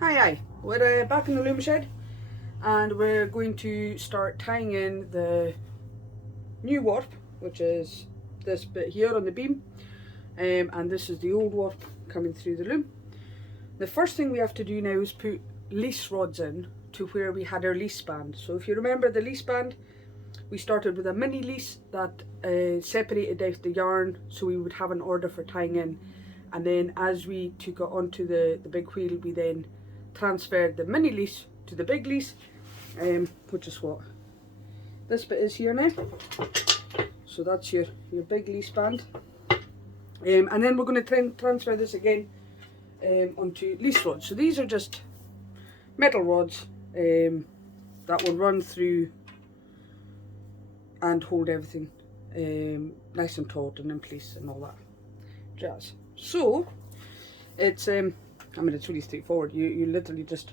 Hi, we're back in the loom shed and we're going to start tying in the new warp, which is this bit here on the beam, and this is the old warp coming through the loom. The first thing we have to do now is put lease rods in to where we had our lease band. So if you remember the lease band, we started with a mini lease that separated out the yarn so we would have an order for tying in, and then as we took it onto the big wheel, we then transferred the mini lease to the big lease, which is what this bit is here now. So that's your big lease band, and then we're going to transfer this again onto lease rods. So these are just metal rods that will run through and hold everything nice and taut and in place and all that jazz. So it's it's really straightforward. You literally just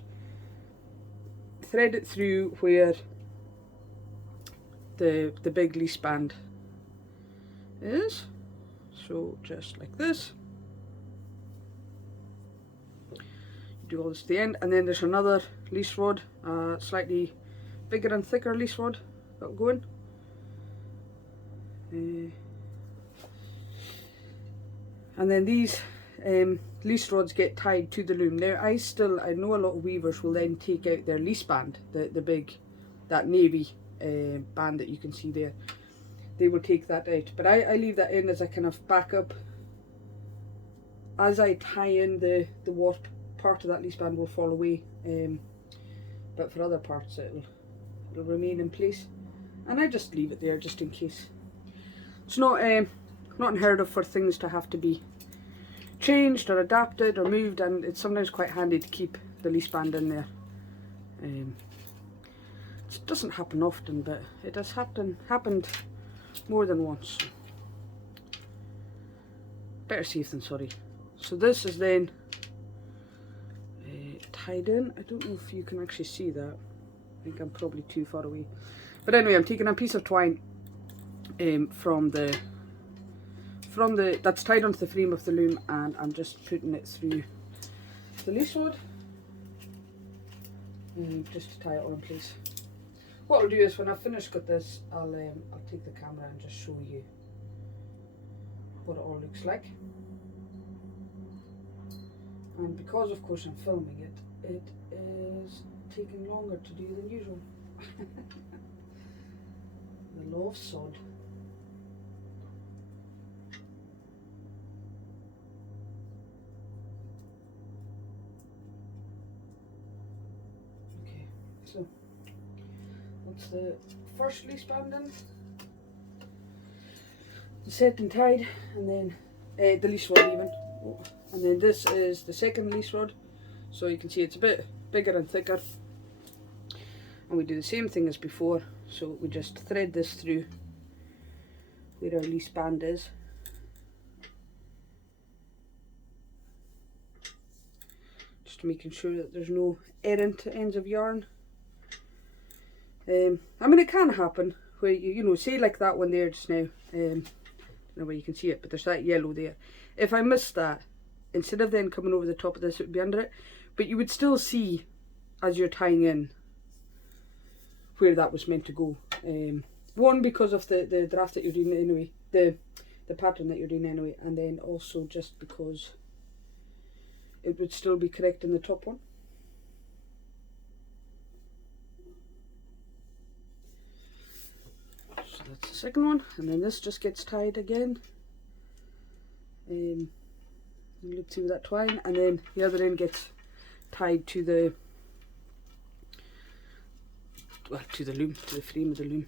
thread it through where the big lease band is. So just like this. You do all this to the end, and then there's another lease rod, slightly bigger and thicker lease rod that'll go in. And then these lease rods get tied to the loom. Now I know a lot of weavers will then take out their lease band, the big, that navy band that you can see there. They will take that out, but I leave that in as a kind of backup. As I tie in the warp, part of that lease band will fall away, but for other parts it'll remain in place, and I just leave it there just in case. It's not unheard of for things to have to be changed or adapted or moved, and it's sometimes quite handy to keep the lease band in there. It doesn't happen often, but it has happened more than once. Better safe than sorry. So this is then tied in. I don't know if you can actually see that. I think I'm probably too far away. But anyway, I'm taking a piece of twine from the that's tied onto the frame of the loom, and I'm just putting it through the lease rod just to tie it all in place. What I'll do is when I've finished with this, I'll take the camera and just show you what it all looks like. And because of course I'm filming it, it is taking longer to do than usual. The law of sod. Okay, so that's the first lease band in, set and tied, and then the lease rod even. Oh. And then this is the second lease rod, so you can see it's a bit bigger and thicker, and we do the same thing as before. So we just thread this through where our lease band is, just making sure that there's no errant ends of yarn. I mean, it can happen where you know, say like that one there just now, I don't know where you can see it, but there's that yellow there. If I missed that, instead of then coming over the top of this, it would be under it, but you would still see as you're tying in where that was meant to go. One, because of the draft that you're doing anyway, the pattern that you're doing anyway, and then also just because it would still be correct in the top one. So that's the second one, and then this just gets tied again. Loop through that twine, and then the other end gets tied to the loom, to the frame of the loom.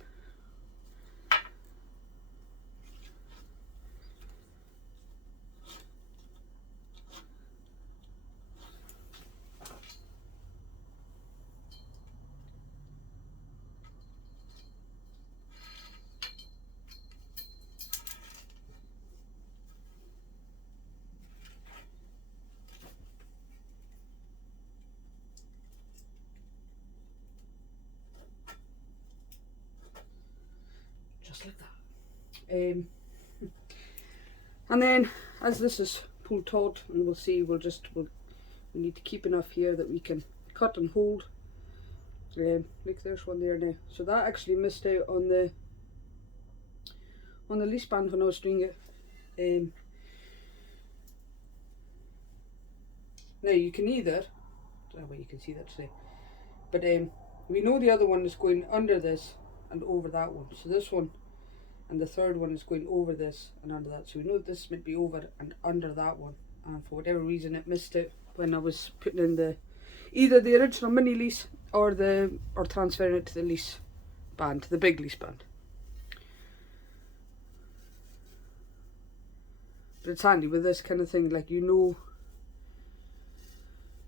Just like that. And then as this is pulled taut, and we'll see, we'll We need to keep enough here that we can cut and hold. Like there's one there now. So that actually missed out on the lease band when I was doing it. Now you can either, I don't know why you can see that today, but we know the other one is going under this and over that one. So this one and the third one is going over this and under that. So we know this might be over and under that one. And for whatever reason it missed it when I was putting in either the original mini lease or transferring it to the lease band, the big lease band. But it's handy with this kind of thing, like you know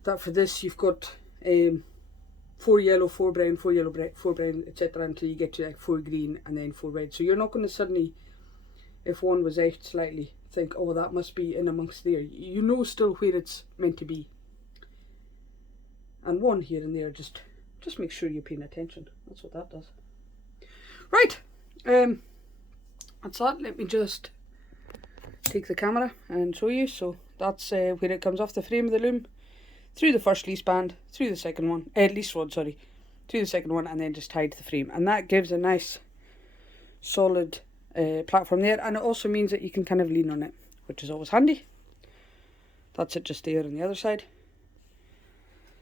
that for this you've got 4 yellow, 4 brown, 4 yellow, 4 brown, etc. until you get to like 4 green and then 4 red. So you're not going to suddenly, if one was out slightly, think, oh, that must be in amongst there. You know still where it's meant to be. And one here and there, just make sure you're paying attention. That's what that does. Right, that's that. Let me just take the camera and show you. So that's where it comes off the frame of the loom, through the first lease band, through the second one, lease rod, sorry, through the second one, and then just tied to the frame. And that gives a nice solid platform there, and it also means that you can kind of lean on it, which is always handy. That's it just there on the other side.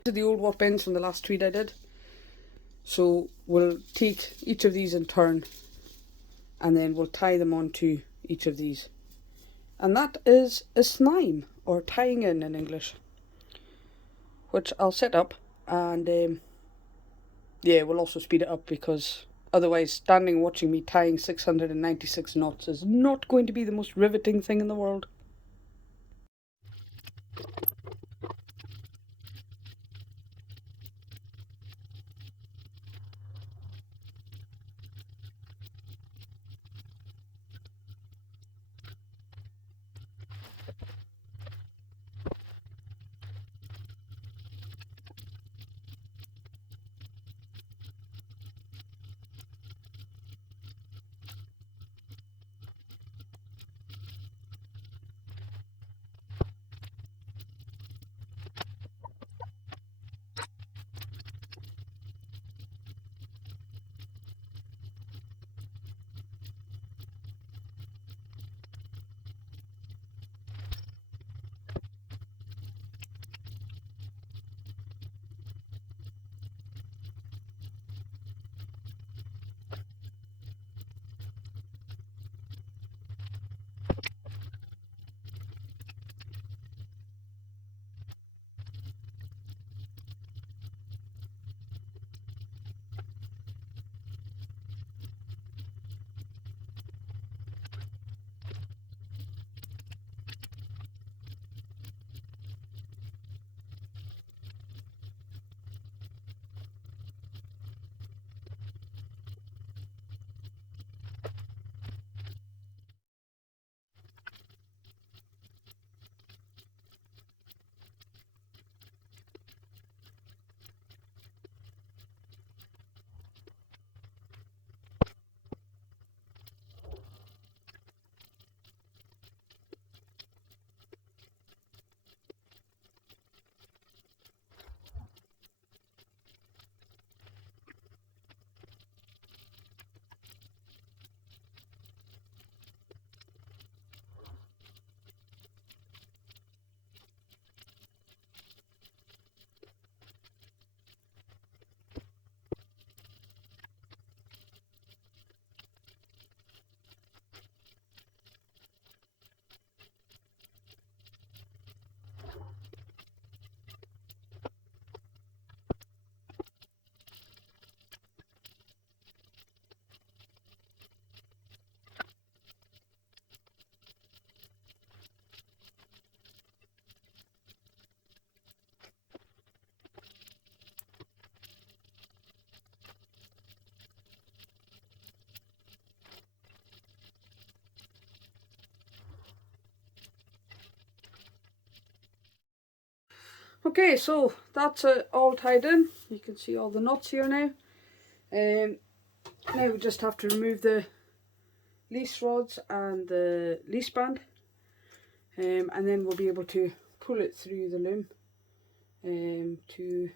These are the old warp ends from the last tweed I did. So we'll take each of these in turn and then we'll tie them onto each of these. And that is a snime, or tying in English, which I'll set up, and yeah, we'll also speed it up, because otherwise standing watching me tying 696 knots is not going to be the most riveting thing in the world. Okay, so that's all tied in. You can see all the knots here now. Now we just have to remove the lease rods and the lease band, and then we'll be able to pull it through the loom to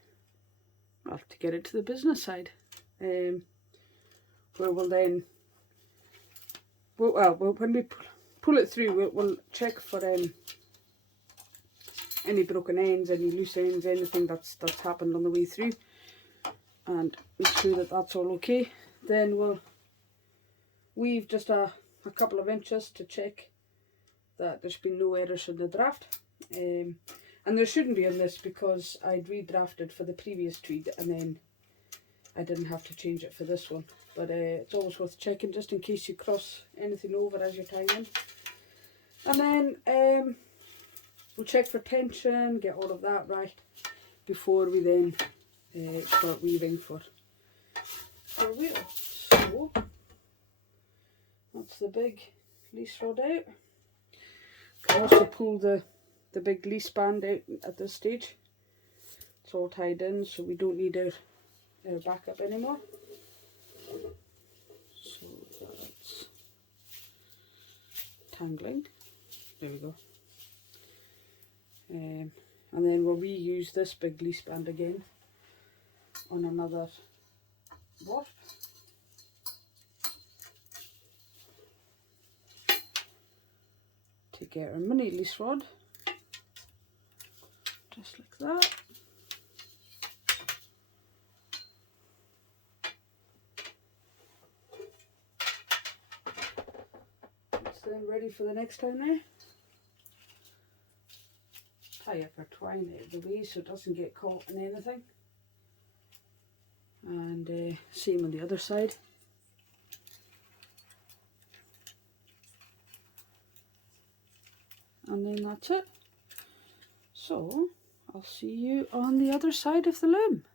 get it to the business side, where we'll then, when we pull it through, we'll check for any broken ends, any loose ends, anything that's happened on the way through, and make sure that that's all okay. Then we'll weave just a couple of inches to check that there's been no errors in the draft. And there shouldn't be on this because I'd redrafted for the previous tweed and then I didn't have to change it for this one. But it's always worth checking just in case you cross anything over as you're tying in. And then we'll check for tension, get all of that right before we then start weaving for our wheel. So that's the big lease rod out. Can also pull the big lease band out at this stage. It's all tied in, so we don't need our backup anymore. So that's tangling. There we go. And then we'll reuse this big lease band again on another warp. Take out our mini lease rod, just like that. It's then ready for the next time now. Tie up our twine out of the way so it doesn't get caught in anything. And same on the other side. And then that's it. So I'll see you on the other side of the loom.